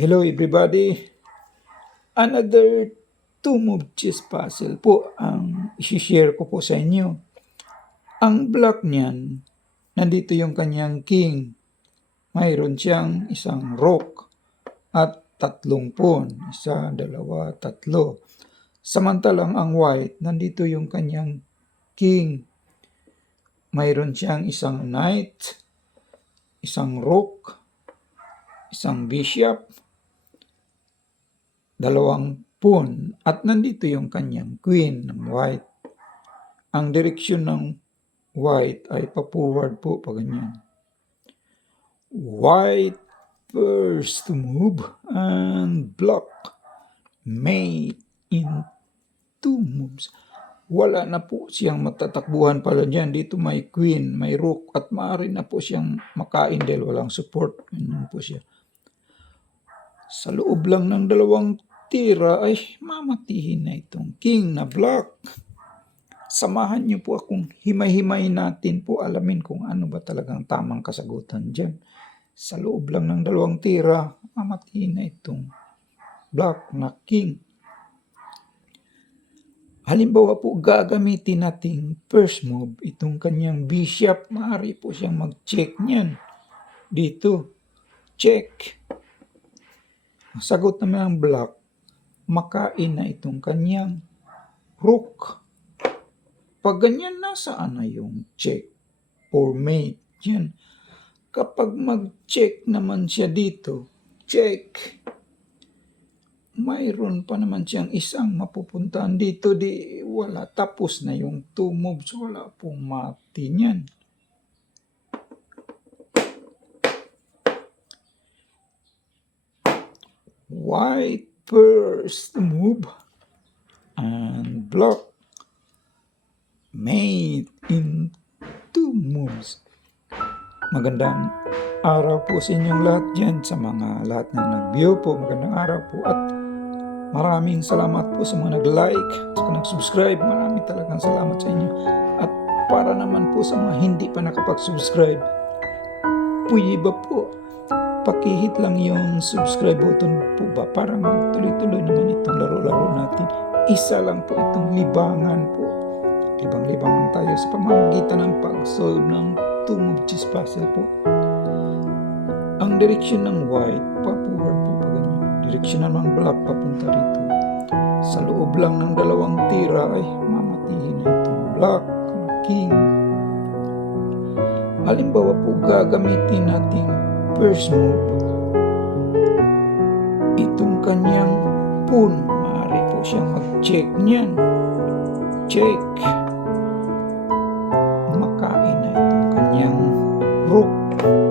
Hello everybody! Another two-move chess puzzle po ang isi-share ko po sa inyo. Ang block niyan, nandito yung kanyang king. Mayroon siyang isang rook at tatlong pawn. Isa, dalawa, tatlo. Samantalang ang white, nandito yung kanyang king. Mayroon siyang isang knight, isang rook, isang bishop, dalawang pawn, at nandito yung kanyang queen ng white. Ang direksyon ng white ay pa-forward po, pa ganyan. White first to move and block mate in two moves. Wala na po siyang matatakbuhan pala dyan. Dito may queen, may rook, at maaari na po siyang makain dahil walang support. Ganyan po siya. Sa loob lang ng dalawang tira ay mamatihin na itong king na block. Samahan niyo po akong himay-himay natin po alamin kung ano ba talagang tamang kasagutan dyan. Sa loob lang ng dalawang tira, mamatihin na itong block na king. Halimbawa po, gagamitin nating first move, itong kanyang bishop. Maaari po siyang mag-check niyan. Dito, check. Ang sagot naman ng black, makain na itong kanyang rook. Pag ganyan, nasaan na yung check or mate? Yan. Kapag mag-check naman siya dito, check. Mayroon pa naman siyang isang mapupuntahan dito, di wala. Tapos na yung two moves, wala pong mati niyan. White first move and block mate in two moves. Magandang araw po sa inyong lahat dyan, sa mga lahat na nag-view po. Magandang araw po at maraming salamat po sa mga nag-like, sa nag-subscribe. Maraming talagang salamat sa inyo. At para naman po sa mga hindi pa nakapag-subscribe, pwede ba po pakihit lang yung subscribe button po ba para magtuloy-tuloy naman itong laro-laro natin. Isa lang po itong libangan po. Libang-libang lang tayo sa pamamagitan ng pag-solve ng two-move chess puzzle po. Ang direksyon ng white, pa-forward po pa ganyan. Direksyon ng black, papunta rito. Sa loob lang ng dalawang tira ay mamatihin na itong black, king. Halimbawa po, gagamitin natin first move, itong kanyang pawn. Maaari po siyang mag-check niyan. Check. Makain na itong kanyang rook.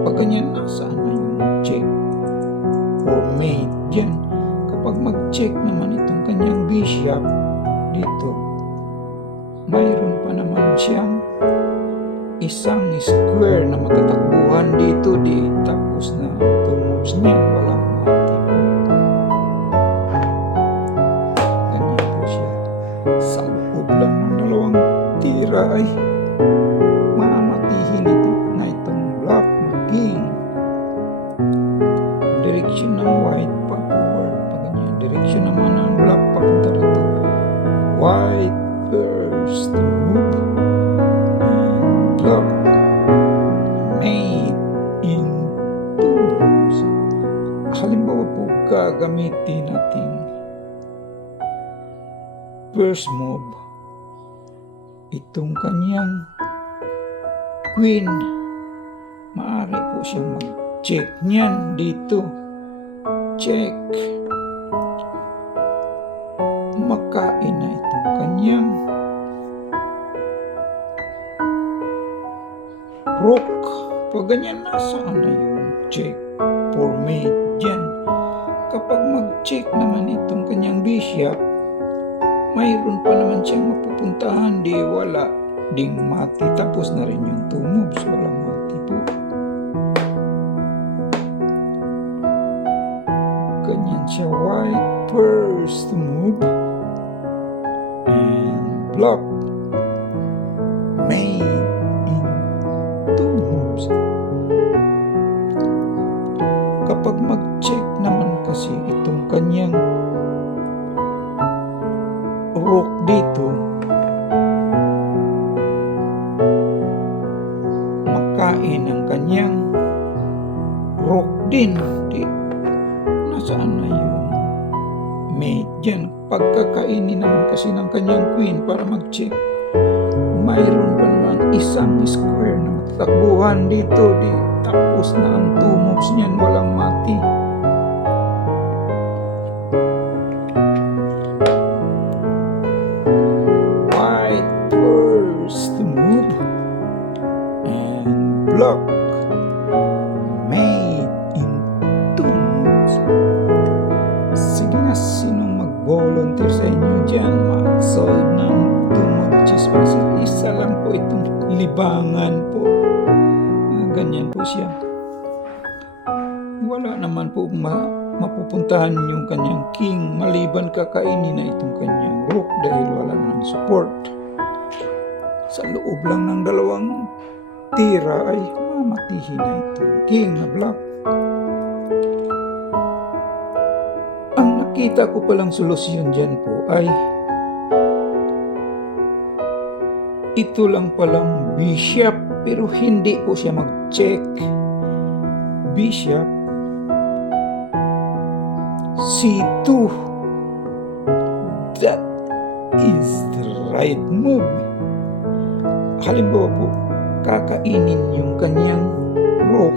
Pag ganyan, nasaan na yung check or mate dyan. Kapag mag-check naman itong kanyang bishop dito, mayroon pa naman siyang isang square na matatakbuhan dito, di tapos na two moves niya, walang mati po. Ganyan po siya. Sa loob lang ng dalawang tira ay mamatihin ito na itong black na king. Direksyon ng white, pa-forward, pa ganyan. Direksyon naman ng black, papunta rito. White first move and block mate in two moves. Halimbawa po, gagamitin natin first move, itong kanyang queen. Maaari po siyang mag-check niyan dito. Check. Makain na itong kanyang rook. Pag ganyan, nasaan na yung check for mate dyan. Kapag mag-check naman itong kanyang bishop, mayroon pa naman siyang mapupuntahan, di wala ding mati. Tapos na rin yung two moves, walang mati po. Ganyan siya. White first move and block mate in two moves. Kapag mag-check naman kasi itong kanyang rook dito makain ang kanyang rook din. Di, nasaan na yung mate dyan? Pagkakainin naman kasi ng kanyang queen para mag-check, mayroon pa naman isang square na matatakbuhan dito. Di tapos na ang 2 moves niyan, walang mati. White first move and block mate in 2 moves. Sige na, sinong mag-volunteer sa inyo dyan mag-solve ng 2 move chess puzzle? Isa lang po itong libangan po. Ganyan po siya. Wala naman po mapupuntahan yung kanyang king maliban kakainin na itong kanyang rook dahil wala nang support. Sa loob lang ng 2 tira ay mamatihin na itong king na black. Ang nakita ko palang solusyon dyan po ay ito lang palang bishop, pero hindi po siya mag-check. Bishop C2. That is the right move. Halimbawa po, kakainin yung kanyang rook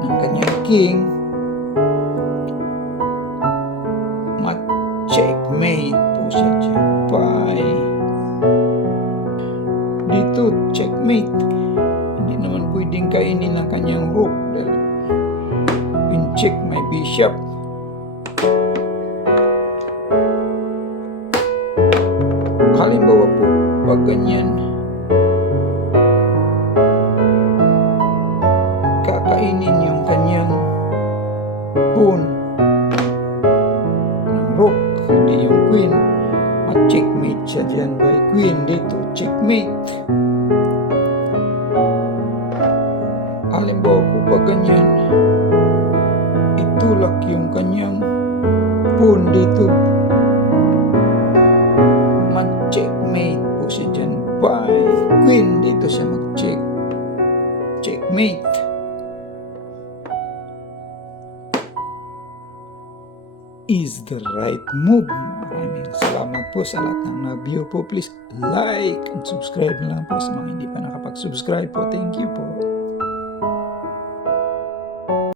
ng kanyang king, checkmate po siya dyan. Bye. Dito, checkmate. Hindi naman pwedeng kainin ng kanyang rook dahil pin-check my bishop. Halimbawa po, pag ganyan, kakainin yung kanyang pawn ng rook, hindi yung queen. Checkmate siya dyan by queen. Dito, checkmate. Halimbawa po pag ganyan, itulak yung kanyang pawn dito, mag-checkmate po siya dyan by queen. Dito siya mag-check. Checkmate. Is the right move. Maraming salamat po sa lahat ng nag-view po. Please like and subscribe na lang po sa mga hindi pa nakapag-subscribe po. Thank you po.